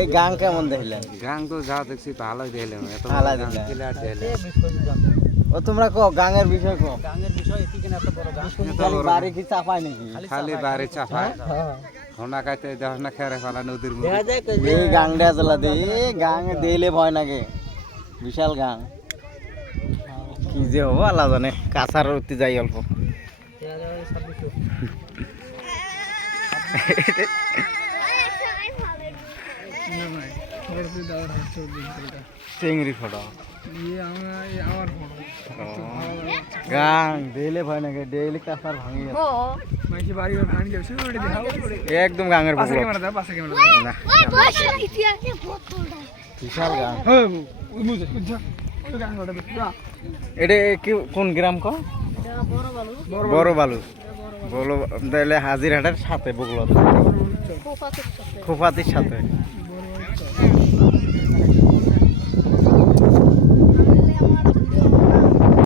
এই গান কেমন দেখলেন? গান তো যা দেখছি ভালোই দেখলাম, এত ভালো গান দেখলেন। clear দেখলাম। ও তোমরা কো গাঙের বিষয় কো, গাঙের বিষয় এটি কিনা এত বড় গান এত খালি বড় বাড়ি কি চাপায় নাকি? খালি বাড়ি চাপায় হোনা খাইতে দেখ না খেরে ফেলা নদীর মধ্যে। দেখা যায় কই এই গাংটা চলা দে, এই গাং দিলে ভয় নাগে, বিশাল গাং। কি যে হবো আল্লাহ জানে, কাছার উঠতে যাই অল্প। চিংড়ি ফটো গাং দিলে ভয় নাগে, ডেইলি কাছার ভাঙি একদম গাঙের পুকুর না, বিশাল গাং। এটা কি কোন গ্রাম কো? বড় বালু। বলো তাহলে হাজিরহাটের সাথে বগুলো, খোপাতির সাথে।